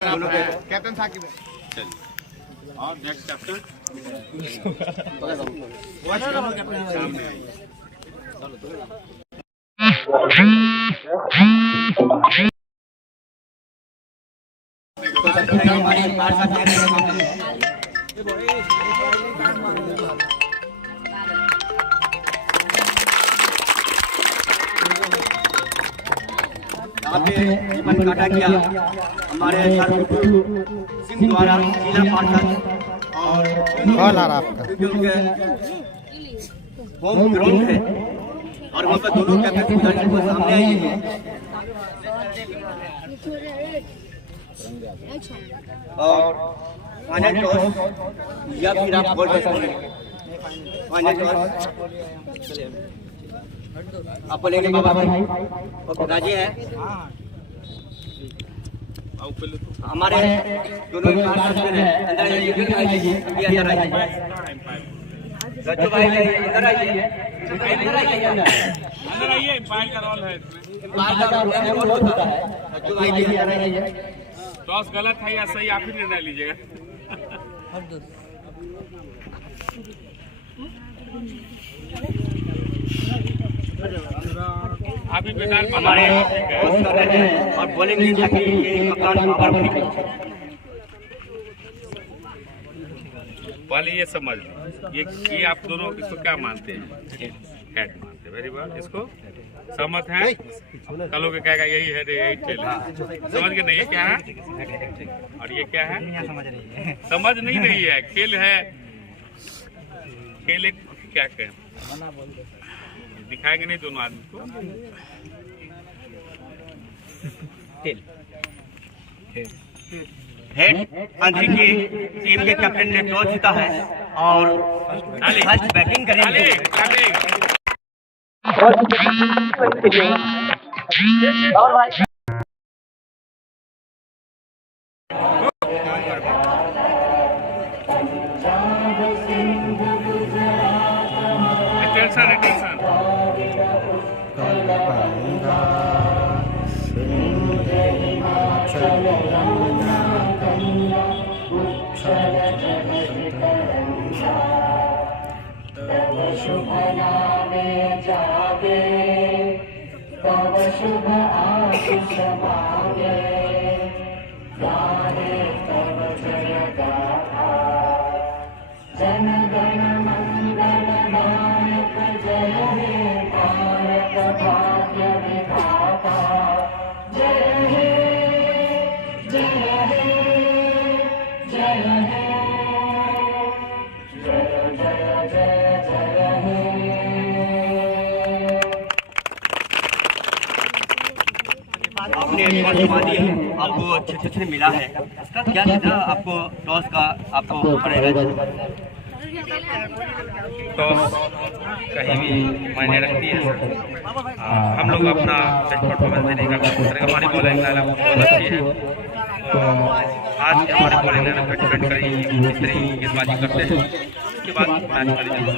Captain Saqib और next captain सामने आइए। यहाँ पे जीवन काटा किया हमारे सिंह द्वारा जिला पार्षद और उनके होम ग्राउंड है और वहाँ पर दोनों कैप्टन को सामने आए हैं और फाइनल टॉस या फिर आप बोल सकते हैं फाइनल टॉस आप बोलेंगे बाबा भाई राजी है। हमारे दोनों अंदर आइए रज्जू भाई अंदर आइए एम्पायर का रोल है रोल होता है। रज्जू भाई अंदर आइए। टॉस गलत है या सही आप ही निर्णय लीजिएगा। अभी बेकार हमारे और बॉलिंग की कप्तान बाबर भाई पहले ये समझ ये आप दोनों इसको क्या मानते हैं? हेड मानते हैं। Very good. इसको सहमत हैं? कलो के कहेगा यही है यही खेल है। समझ के नहीं है क्या है और ये क्या है? समझ नहीं रही है। खेल है खेल एक क्या कहें दिखाएंगे नहीं दोनों आदमी को। हेड आंध्र की टीम के कैप्टन ने टॉस जीता है और फर्स्ट बैटिंग करेंगे। शुभ नामे जागे तब शुभ आशीष मांगे गाने तब जय गाथा जन गण मंगल नायक जय हे भारत भाग्य विधाता जय हे जय हे जय हे जय जय जय आपने टॉस जमा दी है, आपको अच्छे से मिला है। इसका क्या सीधा आपको टॉस का आपको पड़ेगा? टॉस कहीं भी मायने रखती है। हम लोग अपना बेस्ट परफॉर्मेंस देने का कोशिश करेंगे। हमारी बॉलिंग लाइन बहुत अच्छी है तो आज हमारी बॉलिंग लाइन पर डिपेंड करेगी किस तरह गेंदबाजी करते हैं। उसके बाद मैच करेंगे।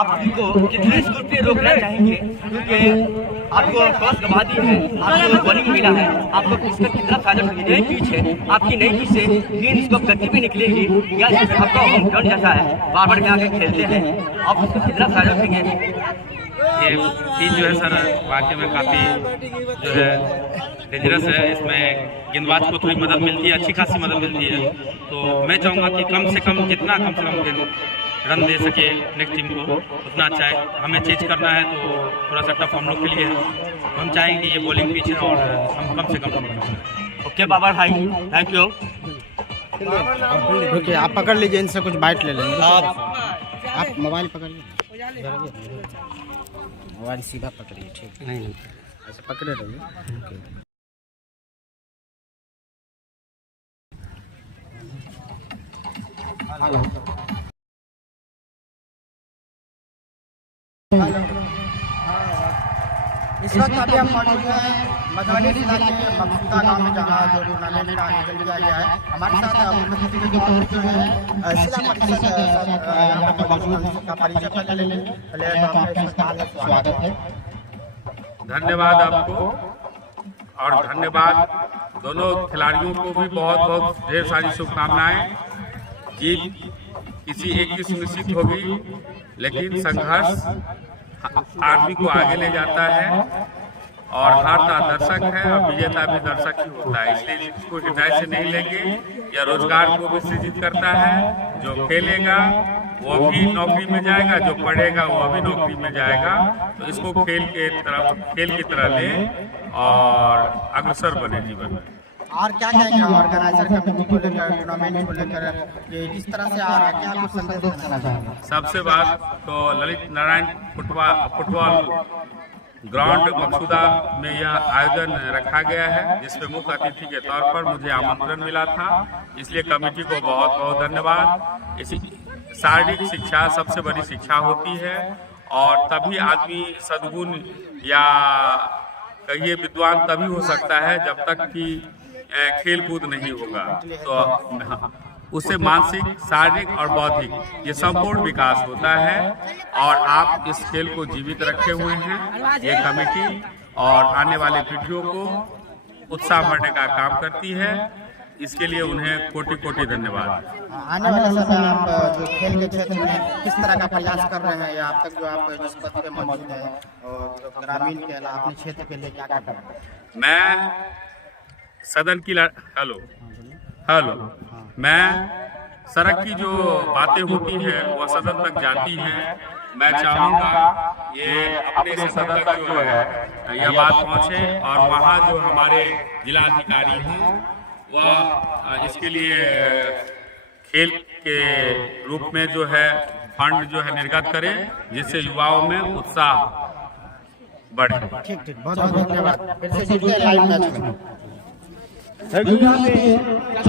आप इनको कितने स्कोर पे रोकना चाहेंगे क्योंकि आपको टॉस गवा दी है, आपको बॉलिंग मिला है, आपको इसका कितना फायदा होगी? नई पिच है आपकी, नई पिच से गेंद इसको गति भी निकलेगी या आपका होम ग्राउंड जैसा है बार बार में आके खेलते हैं, आप उसको कितना फायदा होंगे? ये चीज़ जो है सर वाकई में काफ़ी जो है डेंजरस है। इसमें गेंदबाज को थोड़ी मदद मिलती है, अच्छी खासी मदद मिलती है। तो मैं चाहूँगा कि कम से कम जितना कम से कम रन दे सके नेक्स्ट टीम को उतना अच्छा है। हमें चेंज करना है तो थोड़ा सा टफ हम लोग के लिए है। हम चाहेंगे कि ये बॉलिंग पिच है और हम कम से कम रन करें। ओके बाबर भाई, थैंक यू। रुकिए, आप पकड़ लीजिए, इनसे कुछ बाइट ले लेंगे। आप मोबाइल पकड़ लीजिए, मोबाइल सीधा पकड़िए। ठीक नहीं ऐसे पकड़े रहिए। हेलो इस वक्त अभी हम मौजूद हैं मधुबनी जिला के मखूता गांव में, जहां जो टूर्नामेंट का आयोजन किया गया है। हमारे साथ मुख्य अतिथि के तौर पर जो है जिला परिषद यहाँ पर मौजूद है, उनका परिचय पहले ले लें। पहले तो आपका संस्थान में स्वागत है। धन्यवाद आपको और धन्यवाद दोनों खिलाड़ियों को भी बहुत बहुत ढेर सारी शुभकामनाएं। जीत किसी एक की सुनिश्चित होगी, लेकिन संघर्ष आदमी को आगे ले जाता है और हारता दर्शक है और विजेता भी दर्शक ही होता है। इसलिए इसको हृदय से नहीं लेंगे। यह रोजगार को भी सृजित करता है। जो खेलेगा वो भी नौकरी में जाएगा, जो पढ़ेगा वो भी नौकरी में जाएगा। तो इसको खेल की तरह ले और अग्रसर बने जीवन में। और क्या कहेंगे ऑर्गेनाइजर कमेटी को लेकर, टूर्नामेंट को लेकर, कि किस तरह से आ रहा है, क्या कुछ संदेश देना चाहेंगे? सबसे बात तो ललित नारायण फुटबॉल ग्राउंड मकसूदा में यह आयोजन रखा गया है, जिसमें मुख्य अतिथि के तौर पर मुझे आमंत्रण मिला था। इसलिए कमेटी को बहुत बहुत धन्यवाद। इसी शारीरिक शिक्षा सबसे बड़ी शिक्षा होती है और तभी आदमी सद्गुण या कहिए विद्वान तभी हो सकता है जब तक कि खेल कूद नहीं होगा। तो उससे मानसिक, शारीरिक और बौद्धिक ये संपूर्ण विकास होता है। और आप इस खेल को जीवित रखे हुए हैं। ये कमेटी और आने वाले पीढ़ियों को उत्साह भरने का काम करती है। इसके लिए उन्हें कोटि कोटि धन्यवाद। आने वाले समय आप जो खेल के क्षेत्र में किस तरह का प्रयास कर रहे हैं, या आप तक जो आप जिस पद पे मौजूद है और जो ग्रामीण के अलावा अपने क्षेत्र के लिए क्या क्या कर रहे हैं? मैं सदन की हेलो मैं सड़क की जो बातें होती है वह सदन तक जाती हैं। मैं चाहूँगा ये अपने सदन तक जो है यह बात पहुँचे और वहाँ जो हमारे जिलाधिकारी हैं वह इसके लिए खेल के रूप में जो है फंड जो है निर्गत करें, जिससे युवाओं में उत्साह बढ़े। ठीक, बहुत बहुत धन्यवाद। फिर से जुड़ते हैं लाइव मैच में।